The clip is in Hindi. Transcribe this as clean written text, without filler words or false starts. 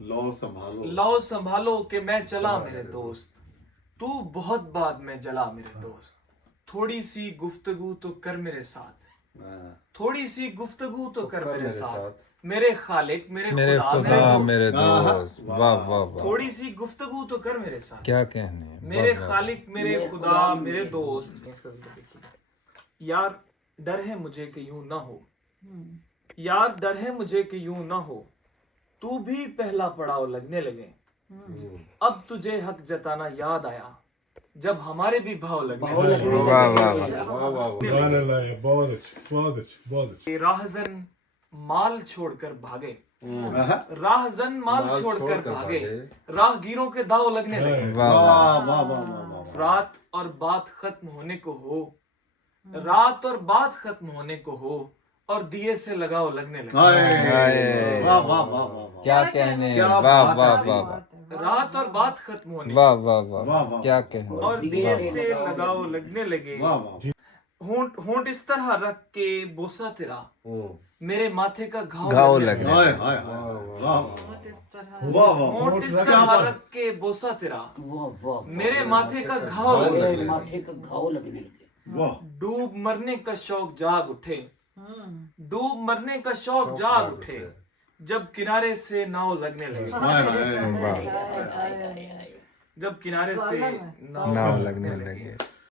लो संभालो कि मैं चला मेरे दोस्त, तू बहुत बाद में जला मेरे दोस्त। थोड़ी सी गुफ्तगू तो कर मेरे साथ, थोड़ी सी गुफ्तगू तो कर मेरे साथ, मेरे खालिक मेरे खुदा मेरे दोस्त। वाह वाह वाह, थोड़ी सी गुफ्तगू तो कर मेरे साथ, क्या कहने। मेरे खालिक मेरे खुदा मेरे दोस्त। यार डर है मुझे कि यूं ना हो, यार डर है मुझे कि यूं ना हो, तू भी पहला पड़ाव लगने लगे। अब तुझे हक जताना याद आया, जब हमारे भी भाव लगने लगे। वाह वाह वाह, बहुत राहजन माल छोड़कर भागे, राहजन माल छोड़कर भागे, राहगीरों के दाव लगने लगे। रात और बात खत्म होने को हो, रात और बात खत्म होने को हो, और दिए से लगाव लगने लगे। क्या कहने। वाह वाह वाह, रात और बात खत्म होने वाह वाह वाह, क्या कहने। और दिए से लगाव लगने लगे। होंठ होंठ इस तरह रख के बोसा तेरा, मेरे माथे का घाव लगने लगे। होंठ इस तरह रख के बोसा तेरा, मेरे माथे का घाव लगने लगे। डूब मरने का शौक जाग उठे, डूब मरने का शौक जाग उठे, जब किनारे से नाव लगने लगे। जब किनारे से नाव लगने लगे।